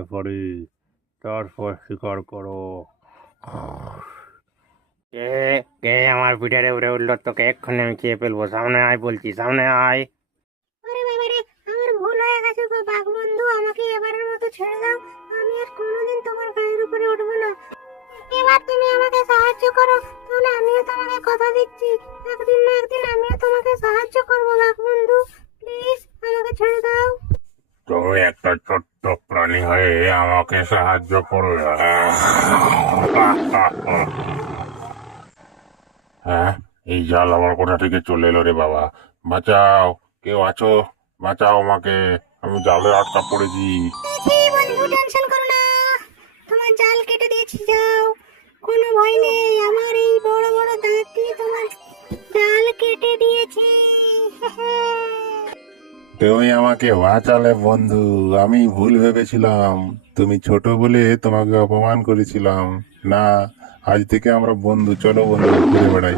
মনে করি তারপর শিকার করো। কে কে আমার পিঠারে উড়ে উঠল? তোকে এক্ষুনি আমি খেয়ে ফেলব। সামনে আয় বলছি সামনে আয়। আরে বাবা রে আমার ভুল হয়ে গেছে গো বাঘ বন্ধু আমাকে এবারের মতো ছেড়ে দাও। আমি আর কোনোদিন তোমার গায়ের উপরে উঠবো না। এবার তুমি আমাকে সাহায্য করো তাহলে আমিও তোমাকে কথা দিচ্ছি। একদিন না একদিন আমিও তোমাকে সাহায্য করব বাঘ বন্ধু প্লিজ আমাকে ছেড়ে দাও তুমি একটা ছোট্ট প্রাণী হয়ে আমাকে সাহায্য করবে হ্যাঁ এই জাল আমার কোথা থেকে চলে এলো রে বাবা? বাঁচাও, কেউ আছো? বাঁচাও আমাকে, আমি জালে আটকা পড়েছি। টেনশন করো না। তোমার জাল কেটে দিয়েছি যাও তুমি আমাকে বাঁচালে বন্ধু, আমি ভুল ভেবেছিলাম। তুমি ছোট বলে তোমাকে অপমান করেছিলাম। না, আজ থেকে আমরা বন্ধু, চলো বন্ধু, ঘুরে বেড়াই।